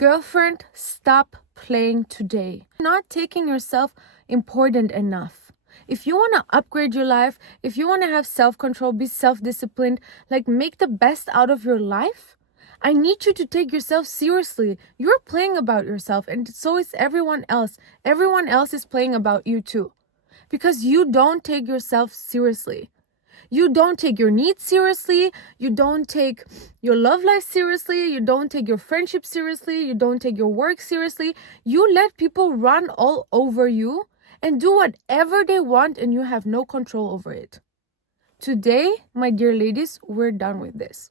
Girlfriend, stop playing today. Not taking yourself important enough. If you want to upgrade your life, if you want to have self-control, be self-disciplined, like make the best out of your life, I need you to take yourself seriously. You're playing about yourself, and so is everyone else. Everyone else is playing about you too. Because you don't take yourself seriously. You don't take your needs seriously. You don't take your love life seriously. You don't take your friendship seriously. You don't take your work seriously. You let people run all over you and do whatever they want, and you have no control over it. Today, my dear ladies, we're done with this.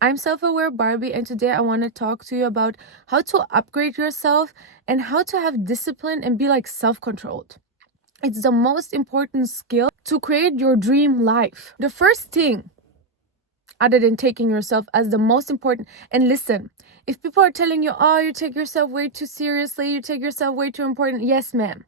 I'm Self-Aware Barbie, and today I want to talk to you about how to upgrade yourself and how to have discipline and be like self-controlled. It's the most important skill to create your dream life. The first thing, other than taking yourself as the most important, and listen, if people are telling you, oh, you take yourself way too seriously, you take yourself way too important, yes, ma'am.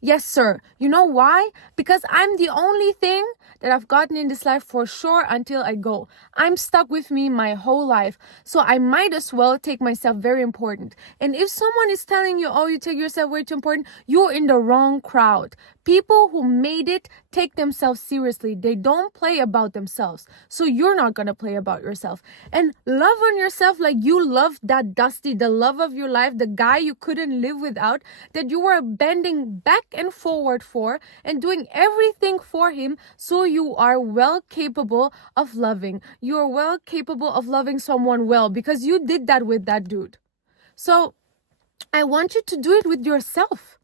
Yes, sir. You know why? Because I'm the only thing that I've gotten in this life for sure until I go. I'm stuck with me my whole life. So I might as well take myself very important. And if someone is telling you, oh, you take yourself way too important, you're in the wrong crowd. People who made it take themselves seriously. They don't play about themselves. So you're not going to play about yourself. And love on yourself like you love that Dusty, the love of your life, the guy you couldn't live without, that you were bending back and forward for and doing everything for him. So you are well capable of loving. You are well capable of loving someone well because you did that with that dude. So I want you to do it with yourself.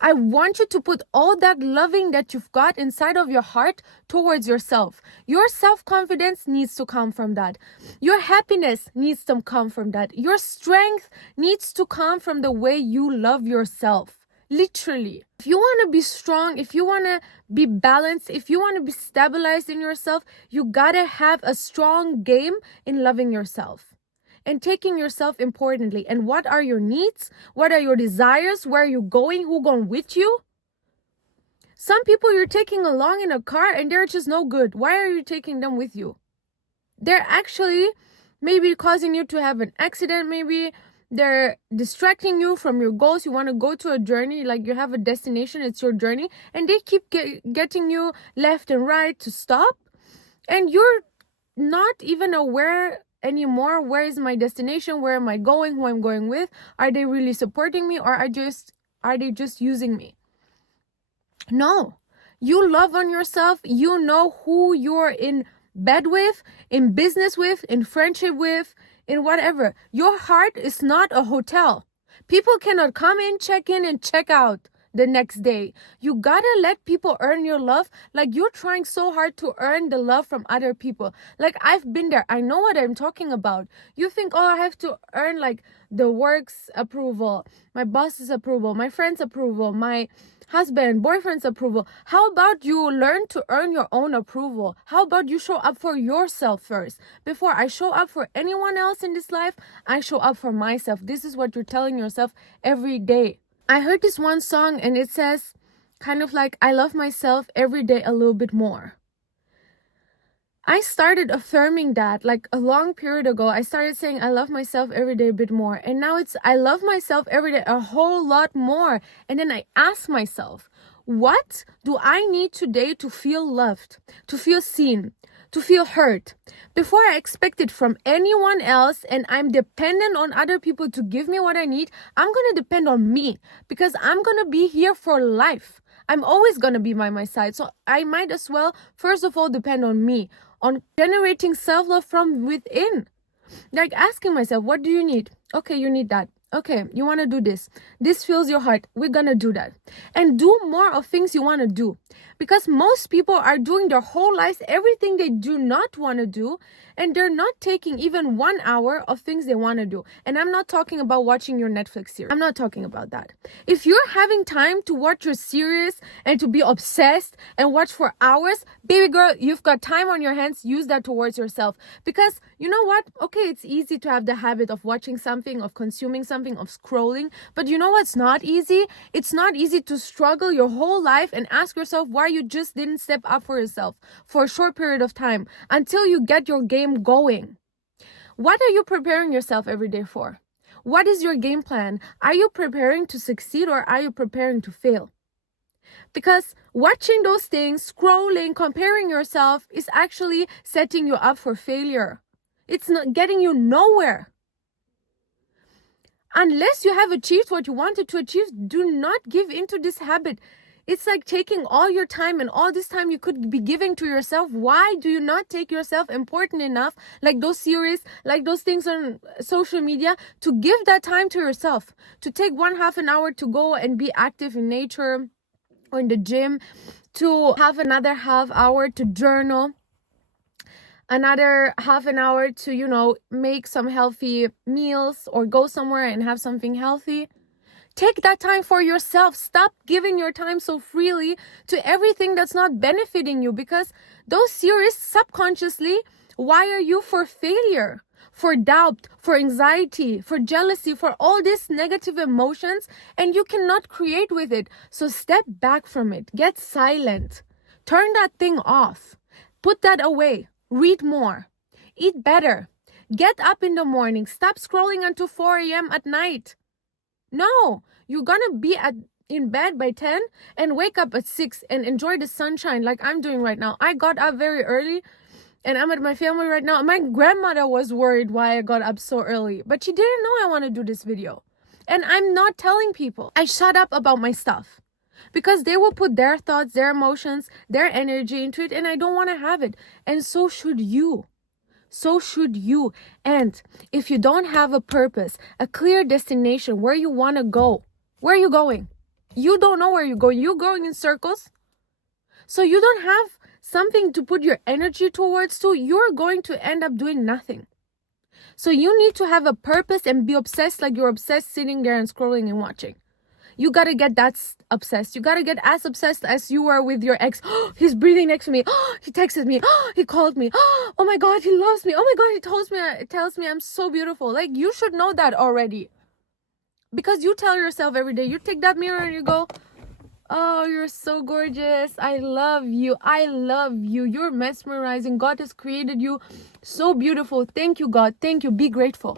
I want you to put all that loving that you've got inside of your heart towards yourself. Your self-confidence needs to come from that. Your happiness needs to come from that. Your strength needs to come from the way you love yourself. Literally. If you want to be strong, if you want to be balanced, if you want to be stabilized in yourself, you gotta have a strong game in loving yourself and taking yourself importantly. And what are your needs? What are your desires? Where are you going? Who going with you? Some people you're taking along in a car and they're just no good. Why are you taking them with you? They're actually maybe causing you to have an accident. Maybe they're distracting you from your goals. You want to go to a journey, like you have a destination, it's your journey, and they keep getting you left and right to stop. And you're not even aware anymore. Where is my destination? Where am I going? Who I'm going with? Are they really supporting me, or are they just using me? No. You love on yourself. You know who you're in bed with, in business with, in friendship with, in whatever. Your heart is not a hotel. People cannot come in, check in, and check out the next day. You gotta let people earn your love. Like you're trying so hard to earn the love from other people. Like I've been there. I know what I'm talking about. You think, oh, I have to earn like the work's approval, my boss's approval, my friend's approval, my husband, boyfriend's approval. How about you learn to earn your own approval? How about you show up for yourself first? Before I show up for anyone else in this life, I show up for myself. This is what you're telling yourself every day. I heard this one song and it says kind of like, I love myself every day a little bit more. I started affirming that like a long period ago. I started saying I love myself every day a bit more. And now it's I love myself every day a whole lot more. And then I ask myself, what do I need today to feel loved, to feel seen, to feel heard? Before I expect it from anyone else and I'm dependent on other people to give me what I need, I'm going to depend on me because I'm going to be here for life. I'm always going to be by my side. So I might as well, first of all, depend on me, on generating self-love from within. Like asking myself, what do you need? Okay, you need that. Okay, you want to do this. This fills your heart. We're going to do that. And do more of things you want to do. Because most people are doing their whole lives everything they do not want to do. And they're not taking even 1 hour of things they want to do. And I'm not talking about watching your Netflix series. I'm not talking about that. If you're having time to watch your series and to be obsessed and watch for hours, baby girl, you've got time on your hands. Use that towards yourself. Because you know what? Okay, it's easy to have the habit of watching something, of consuming something, of scrolling. But you know what's not easy? It's not easy to struggle your whole life and ask yourself why you just didn't step up for yourself for a short period of time until you get your game going. What are you preparing yourself every day for? What is your game plan? Are you preparing to succeed or are you preparing to fail? Because watching those things, scrolling, comparing yourself is actually setting you up for failure. It's not getting you nowhere. Unless you have achieved what you wanted to achieve, do not give into this habit. It's like taking all your time, and all this time you could be giving to yourself. Why do you not take yourself important enough, like those series, like those things on social media, to give that time to yourself, to take 1/2 an hour to go and be active in nature or in the gym, to have another half hour to journal, another half an hour to, make some healthy meals or go somewhere and have something healthy. Take that time for yourself. Stop giving your time so freely to everything that's not benefiting you, because those series subconsciously wire you for failure, for doubt, for anxiety, for jealousy, for all these negative emotions, and you cannot create with it. So step back from it. Get silent. Turn that thing off. Put that away. Read more. Eat better. Get up in the morning. Stop scrolling until 4 a.m. at night. No, you're gonna be in bed by 10 and wake up at 6 and enjoy the sunshine like I'm doing right now. I got up very early and I'm at my family right now. My grandmother was worried why I got up so early, but she didn't know I want to do this video. And I'm not telling people. I shut up about my stuff because they will put their thoughts, their emotions, their energy into it, and I don't want to have it. And so should you. So should you. And if you don't have a purpose, a clear destination where you want to go, where are you going? You don't know where you're going. You're going in circles. So you don't have something to put your energy towards, so you're going to end up doing nothing. So you need to have a purpose and be obsessed like you're obsessed sitting there and scrolling and watching. You got to get that obsessed. You got to get as obsessed as you were with your ex. Oh, he's breathing next to me. Oh, he texted me. Oh, he called me. Oh my God, he loves me. Oh my God, he tells me I'm so beautiful. Like, you should know that already. Because you tell yourself every day, you take that mirror and you go, oh, you're so gorgeous. I love you. I love you. You're mesmerizing. God has created you so beautiful. Thank you, God. Thank you. Be grateful.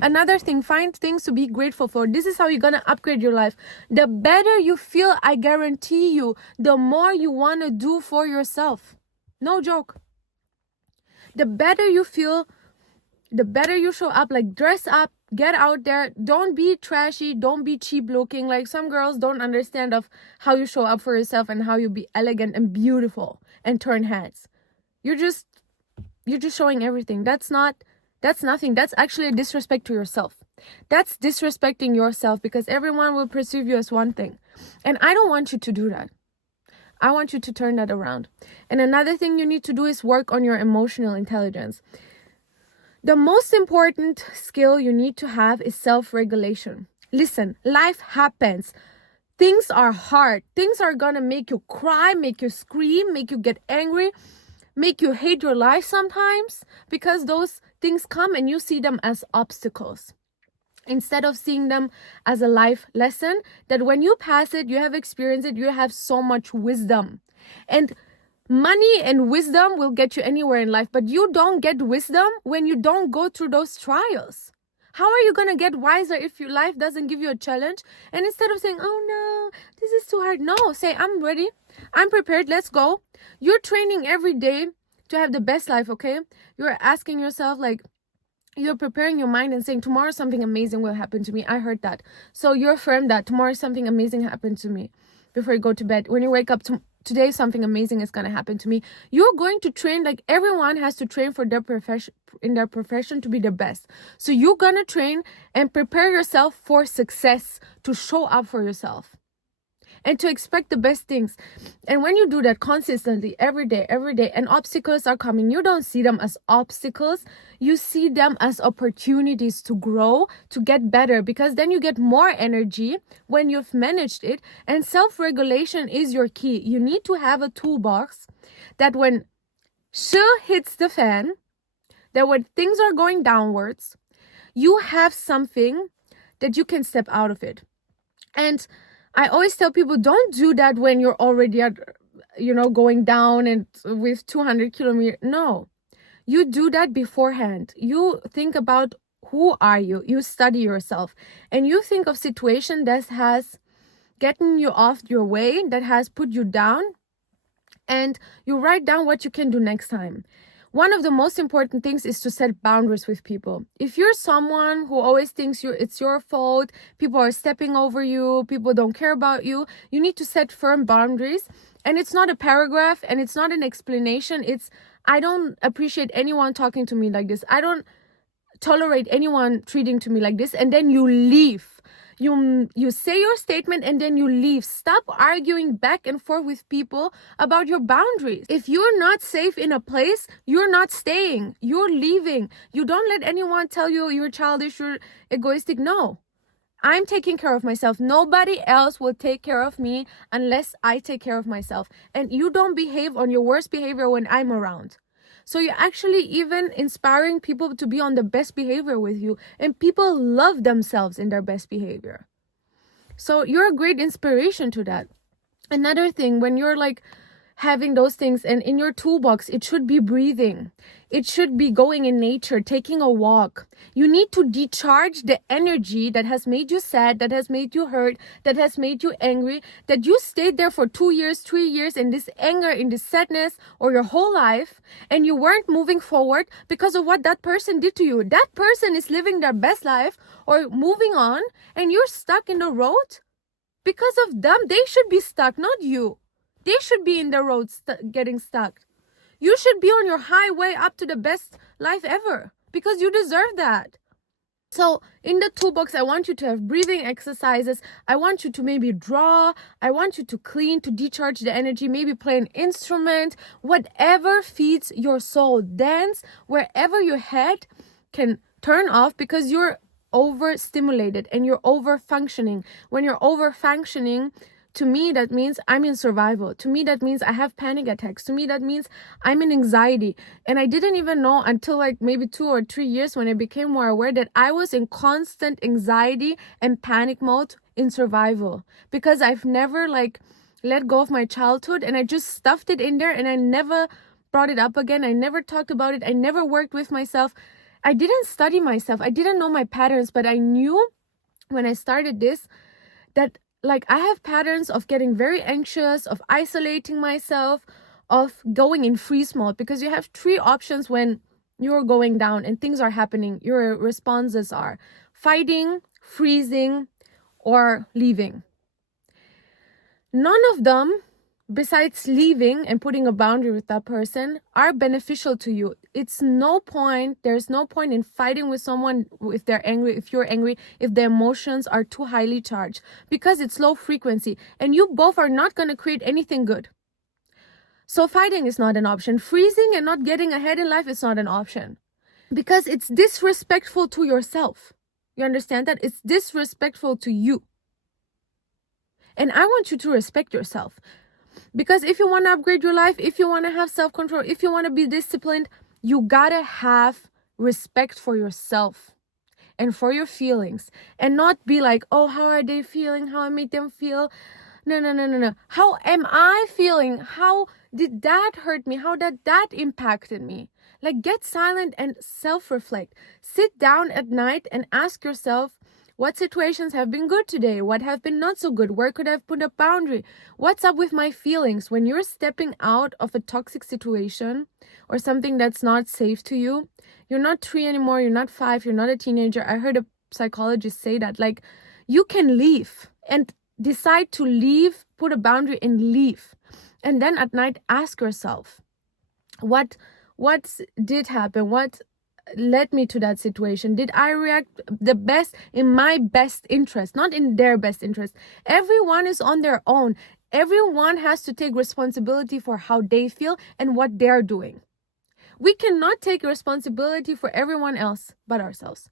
Another thing, find things to be grateful for. This is how you're going to upgrade your life. The better you feel, I guarantee you, the more you want to do for yourself. No joke. The better you feel, the better you show up. Like, dress up, get out there. Don't be trashy. Don't be cheap looking. Like, some girls don't understand of how you show up for yourself and how you be elegant and beautiful and turn heads. You're just showing everything. That's nothing. That's actually a disrespect to yourself. That's disrespecting yourself, because everyone will perceive you as one thing. And I don't want you to do that. I want you to turn that around. And another thing you need to do is work on your emotional intelligence. The most important skill you need to have is self-regulation. Listen, life happens. Things are hard. Things are gonna make you cry, make you scream, make you get angry, make you hate your life sometimes, because those things come and you see them as obstacles instead of seeing them as a life lesson, that when you pass it, you have experienced it, you have so much wisdom. And money and wisdom will get you anywhere in life, but you don't get wisdom when you don't go through those trials. How are you going to get wiser if your life doesn't give you a challenge? And instead of saying, oh no, this is too hard, no, say, I'm ready, I'm prepared, let's go. You're training every day to have the best life, okay? You're asking yourself, like, you're preparing your mind and saying, tomorrow something amazing will happen to me. I heard that. So you're firm that tomorrow something amazing happened to me before you go to bed. When you wake up, today something amazing is going to happen to me. You're going to train, like everyone has to train for their profession to be the best. So you're going to train and prepare yourself for success, to show up for yourself and to expect the best things. And when you do that consistently, every day, and obstacles are coming, you don't see them as obstacles. You see them as opportunities to grow, to get better, because then you get more energy when you've managed it. And self-regulation is your key. You need to have a toolbox that when shit hits the fan, that when things are going downwards, you have something that you can step out of it. And I always tell people, don't do that when you're already at, going down and with 200 kilometers. No, you do that beforehand. You think about who are you? You study yourself, and you think of situation that has gotten you off your way, that has put you down, and you write down what you can do next time. One of the most important things is to set boundaries with people. If you're someone who always thinks it's your fault, people are stepping over you, people don't care about you, you need to set firm boundaries. And it's not a paragraph and it's not an explanation. It's, I don't appreciate anyone talking to me like this. I don't tolerate anyone treating to me like this. And then you leave. You say your statement and then you leave. Stop arguing back and forth with people about your boundaries. If you're not safe in a place, you're not staying. You're leaving. You don't let anyone tell you you're childish, you're egoistic. No. I'm taking care of myself. Nobody else will take care of me unless I take care of myself. And you don't behave on your worst behavior when I'm around. So you're actually even inspiring people to be on the best behavior with you. And people love themselves in their best behavior. So you're a great inspiration to that. Another thing, when you're like having those things and in your toolbox, it should be breathing. It should be going in nature, taking a walk. You need to decharge the energy that has made you sad, that has made you hurt, that has made you angry, that you stayed there for 2 years, 3 years in this anger, in this sadness, or your whole life, and you weren't moving forward because of what that person did to you. That person is living their best life or moving on, and you're stuck in the road because of them. They should be stuck, not you. They should be in the road getting stuck. You should be on your highway up to the best life ever because you deserve that. So in the toolbox, I want you to have breathing exercises. I want you to maybe draw. I want you to clean, to decharge the energy, maybe play an instrument, whatever feeds your soul. Dance wherever your head can turn off because you're overstimulated and you're over functioning. When you're over functioning, to me, that means I'm in survival. To me, that means I have panic attacks. To me, that means I'm in anxiety. And I didn't even know until like maybe 2 or 3 years when I became more aware that I was in constant anxiety and panic mode in survival. Because I've never like let go of my childhood and I just stuffed it in there and I never brought it up again. I never talked about it. I never worked with myself. I didn't study myself. I didn't know my patterns, but I knew when I started this that like I have patterns of getting very anxious, of isolating myself, of going in freeze mode, because you have 3 options when you're going down and things are happening. Your responses are fighting, freezing, or leaving. None of them, besides leaving and putting a boundary with that person, are beneficial to you. There's no point in fighting with someone if they're angry, if you're angry, if the emotions are too highly charged, because it's low frequency and you both are not going to create anything good. So fighting is not an option. Freezing and not getting ahead in life is not an option because it's disrespectful to yourself. You understand that? It's disrespectful to you. And I want you to respect yourself. Because if you want to upgrade your life, if you want to have self-control, if you want to be disciplined, you gotta have respect for yourself and for your feelings and not be like, oh, how are they feeling? How I made them feel? No. How am I feeling? How did that hurt me? How did that impacted me? Like, get silent and self-reflect. Sit down at night and ask yourself, what situations have been good today? What have been not so good? Where could I have put a boundary? What's up with my feelings? When you're stepping out of a toxic situation or something that's not safe to you, you're not 3 anymore, you're not 5, you're not a teenager. I heard a psychologist say that, like, you can leave and decide to leave, put a boundary and leave. And then at night, ask yourself, what did happen? What led me to that situation? Did I react the best in my best interest, not in their best interest? Everyone is on their own. Everyone has to take responsibility for how they feel and what they're doing. We cannot take responsibility for everyone else but ourselves.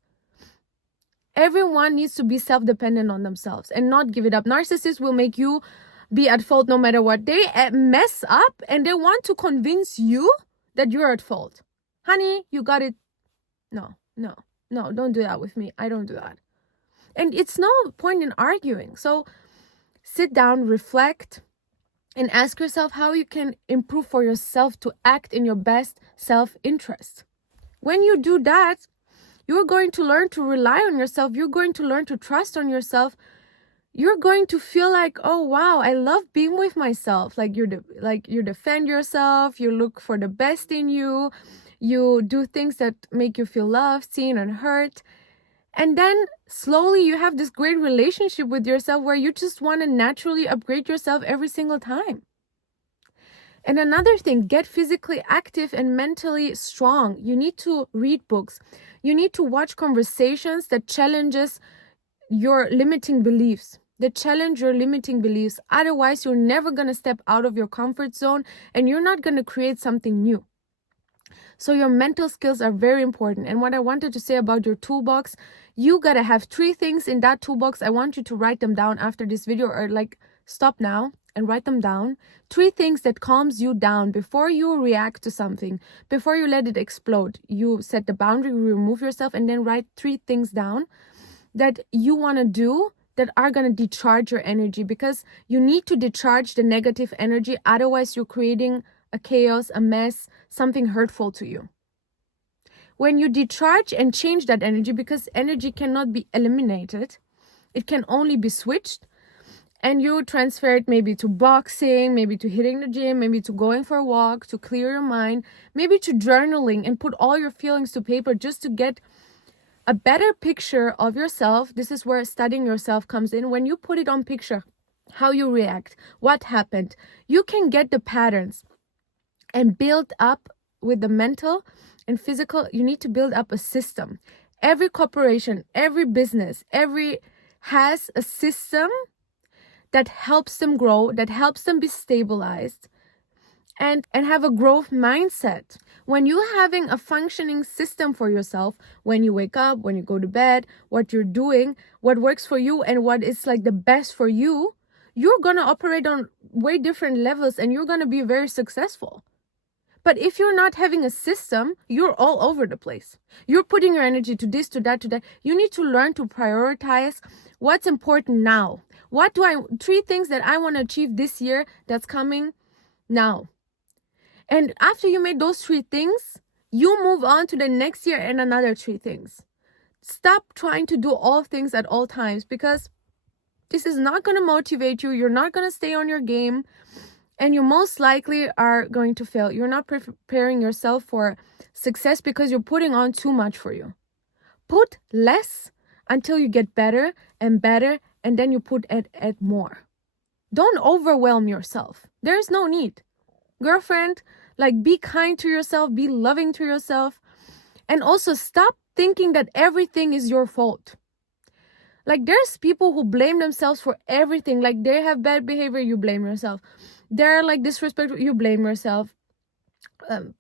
Everyone needs to be self-dependent on themselves and not give it up. Narcissists will make you be at fault no matter what. They mess up and they want to convince you that you're at fault. Honey, you got it. No, don't do that with me. I don't do that. And it's no point in arguing. So sit down, reflect, and ask yourself how you can improve for yourself to act in your best self-interest. When you do that, You're going to learn to rely on yourself. You're going to learn to trust on yourself. You're going to feel like, oh wow, I love being with myself. Like you defend yourself, you look for the best in you, you do things that make you feel loved, seen, and heard. And then slowly you have this great relationship with yourself where you just want to naturally upgrade yourself every single time. And another thing, get physically active and mentally strong. You need to read books. You need to watch conversations that challenges your limiting beliefs. That challenge your limiting beliefs. Otherwise, you're never going to step out of your comfort zone and you're not going to create something new. So your mental skills are very important. And what I wanted to say about your toolbox, you got to have 3 things in that toolbox. I want you to write them down after this video, or like stop now and write them down. 3 things that calms you down before you react to something, before you let it explode. You set the boundary, remove yourself, and then write 3 things down that you want to do that are going to decharge your energy, because you need to decharge the negative energy. Otherwise, you're creating a chaos, a mess, something hurtful to you. When you decharge and change that energy, because energy cannot be eliminated, it can only be switched, and you transfer it maybe to boxing, maybe to hitting the gym, maybe to going for a walk, to clear your mind, maybe to journaling and put all your feelings to paper just to get a better picture of yourself. This is where studying yourself comes in. When you put it on picture, how you react, what happened, you can get the patterns and build up with the mental and physical. You need to build up a system. Every corporation, every business, has a system that helps them grow, that helps them be stabilized and have a growth mindset. When you're having a functioning system for yourself, when you wake up, when you go to bed, what you're doing, what works for you and what is like the best for you, you're going to operate on way different levels and you're going to be very successful. But if you're not having a system, you're all over the place. You're putting your energy to this, to that, to that. You need to learn to prioritize what's important now. 3 things that I want to achieve this year that's coming now. And after you made those 3 things, you move on to the next year and another 3 things. Stop trying to do all things at all times, because this is not going to motivate you. You're not going to stay on your game. And you most likely are going to fail. You're not preparing yourself for success because you're putting on too much for you. Put less until you get better, and then you put at more. Don't overwhelm yourself. There's no need. Girlfriend, like, be kind to yourself, be loving to yourself. And also stop thinking that everything is your fault. Like, there's people who blame themselves for everything. Like, they have bad behavior, you blame yourself. They're like disrespectful, you blame yourself.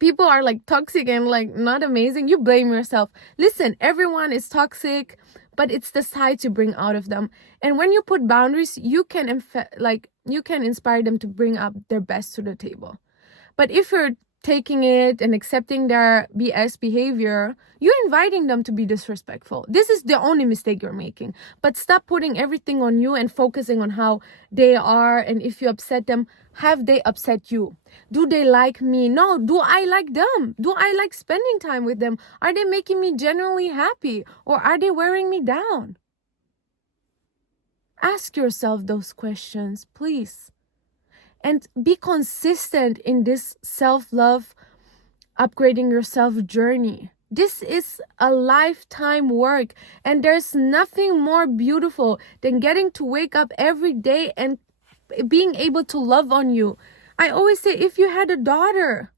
People are like toxic and like not amazing, you blame yourself. Listen, everyone is toxic, but it's the sides you bring out of them. And when you put boundaries, you can inspire them to bring up their best to the table. But if you're taking it and accepting their BS behavior, you're inviting them to be disrespectful. This is the only mistake you're making. But stop putting everything on you and focusing on how they are. And if you upset them, have they upset you? Do they like me? No. Do I like them? Do I like spending time with them? Are they making me genuinely happy? Or are they wearing me down? Ask yourself those questions, please. And be consistent in this self-love, upgrading yourself journey. This is a lifetime work. And there's nothing more beautiful than getting to wake up every day and being able to love on you. I always say, if you had a daughter,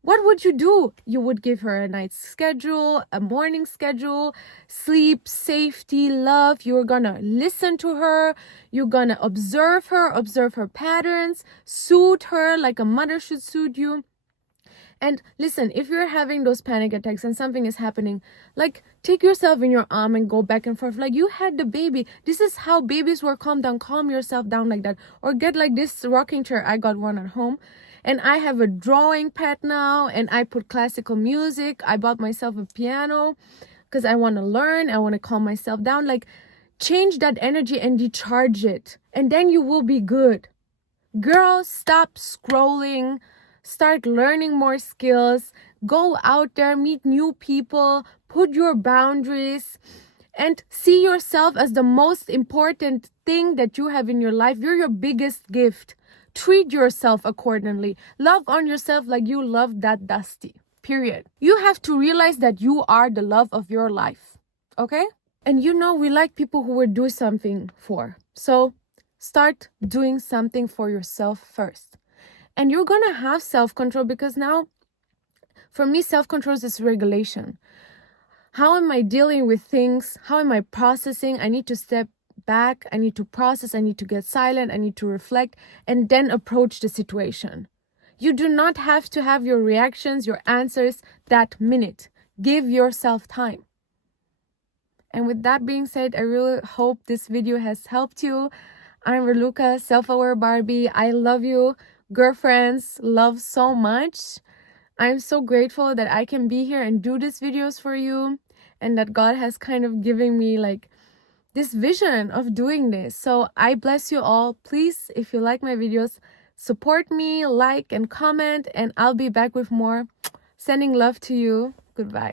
what would you do? You would give her a night schedule, a morning schedule, sleep, safety, love. You're gonna listen to her. You're gonna observe her patterns, soothe her like a mother should soothe you. And listen, if you're having those panic attacks and something is happening, like, take yourself in your arm and go back and forth. Like, you had the baby. This is how babies were calmed down. Calm yourself down like that. Or get like this rocking chair. I got one at home. And I have a drawing pad now, and I put classical music. I bought myself a piano because I want to learn. I want to calm myself down. Like, change that energy and decharge it. And then you will be good. Girls, stop scrolling. Start learning more skills. Go out there, meet new people, put your boundaries, and see yourself as the most important thing that you have in your life. You're your biggest gift. Treat yourself accordingly. Love on yourself like you love that Dusty. Period. You have to realize that you are the love of your life. Okay? And we like people who will do something for. So start doing something for yourself first. And you're going to have self-control, because now, for me, self-control is regulation. How am I dealing with things? How am I processing? I need to step back. I need to process. I need to get silent. I need to reflect and then approach the situation. You do not have to have your reactions, your answers that minute. Give yourself time. And with that being said, I really hope this video has helped you. I'm Reluca, Self-Aware Barbie. I love you. Girlfriends, love so much. I'm so grateful that I can be here and do these videos for you, and that God has kind of given me like this vision of doing this. So I bless you all. Please, if you like my videos, support me, like and comment, and I'll be back with more. Sending love to you. Goodbye.